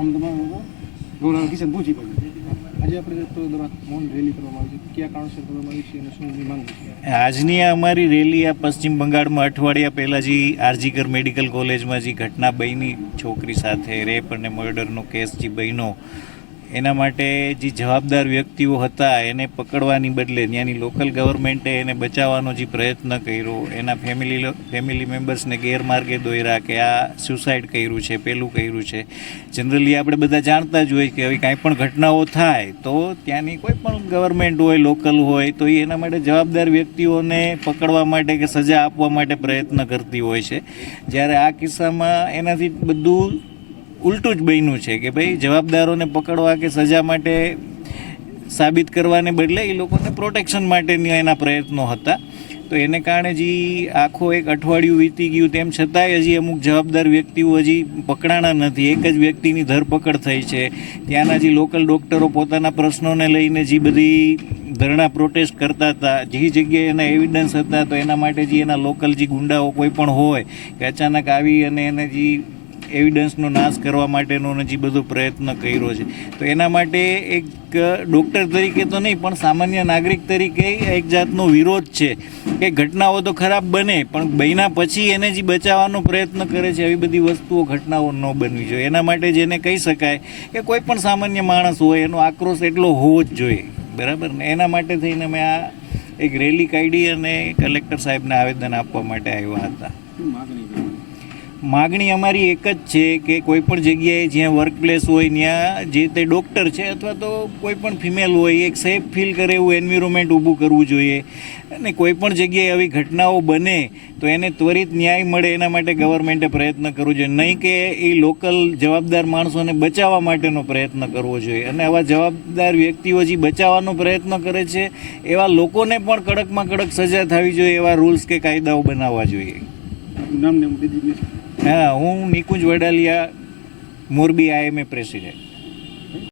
આમ તમારું ગૌરવ કિશન પૂછી પડ્યું આજે આપણે તો મૌન રેલી કરવામાં આવી છે, કયા કારણસર કરવામાં આવી છે અને શું માંગ છે? આજની આ અમારી રેલી આ પશ્ચિમ બંગાળમાં અઠવાડિયા પહેલાં જે આરજીકર મેડિકલ કોલેજમાં જે ઘટના બની છોકરી સાથે રેપ અને મર્ડરનો કેસ જે બન્યો એના માટે જે જવાબદાર વ્યક્તિઓ હતા એને પકડવાની બદલે ત્યાંની લોકલ ગવર્મેન્ટે એને બચાવવાનો જે પ્રયત્ન કર્યો, એના ફેમિલી મેમ્બર્સને ગેરમાર્ગે દોર્યા કે આ સુસાઇડ કર્યું છે, પેલું કર્યું છે. જનરલી આપણે બધા જાણતા જ હોય કે હવે કાંઈ પણ ઘટનાઓ થાય તો ત્યાંની કોઈ પણ ગવર્મેન્ટ હોય, લોકલ હોય, તો એ એના માટે જવાબદાર વ્યક્તિઓને પકડવા માટે કે સજા આપવા માટે પ્રયત્ન કરતી હોય છે. જ્યારે આ કિસ્સામાં એનાથી બધું ઉલટું જ બન્યું છે કે ભાઈ જવાબદારોને પકડવા કે સજા માટે સાબિત કરવાને બદલે એ લોકોને પ્રોટેક્શન માટેની એના પ્રયત્નો હતા. તો એને કારણે જે આખો એક અઠવાડિયું વીતી ગયું તેમ છતાંય હજી અમુક જવાબદાર વ્યક્તિઓ હજી પકડાણા નથી. એક જ વ્યક્તિની ધરપકડ થઈ છે. ત્યાંના જે લોકલ ડૉક્ટરો પોતાના પ્રશ્નોને લઈને જે બધી ધરણા પ્રોટેસ્ટ કરતા હતા, જે જગ્યાએ એના એવિડન્સ હતા, તો એના માટે જે એના લોકલ જે ગુંડાઓ કોઈ પણ હોય કે અચાનક આવી અને એને જે એવિડન્સનો નાશ કરવા માટેનો જે બધો પ્રયત્ન કર્યો છે. તો એના માટે એક ડૉક્ટર તરીકે તો નહીં પણ સામાન્ય નાગરિક તરીકે એક જાતનો વિરોધ છે કે ઘટનાઓ તો ખરાબ બને પણ બન્યા પછી એને જે બચાવવાનો પ્રયત્ન કરે છે એવી બધી વસ્તુઓ ઘટનાઓ ન બનવી જોઈએ. એના માટે જેને કહી શકાય કે કોઈ પણ સામાન્ય માણસ હોય એનો આક્રોશ એટલો હોવો જ જોઈએ, બરાબર ને. એના માટે થઈને અમે આ એક રેલી કાઢી અને કલેક્ટર સાહેબને આવેદન આપવા માટે આવ્યા હતા. માગણી અમારી એક જ છે કે કોઈ પણ જગ્યાએ જ્યાં વર્કપ્લેસ હોય ત્યાં જે તે ડૉક્ટર છે અથવા તો કોઈ પણ ફિમેલ હોય એક સેફ ફીલ કરે એવું એન્વિરોન્મેન્ટ ઊભું કરવું જોઈએ. અને કોઈ પણ જગ્યાએ આવી ઘટનાઓ બને તો એને ત્વરિત ન્યાય મળે એના માટે ગવર્મેન્ટે પ્રયત્ન કરવો જોઈએ, નહીં કે એ લોકલ જવાબદાર માણસોને બચાવવા માટેનો પ્રયત્ન કરવો જોઈએ. અને આવા જવાબદાર વ્યક્તિઓ જે બચાવવાનો પ્રયત્ન કરે છે એવા લોકોને પણ કડકમાં કડક સજા થવી જોઈએ, એવા રૂલ્સ કે કાયદાઓ બનાવવા જોઈએ. નામ ને હા, હું નિકુંજ વડાલિયા, મોરબી IMA પ્રેસિડેન્ટ.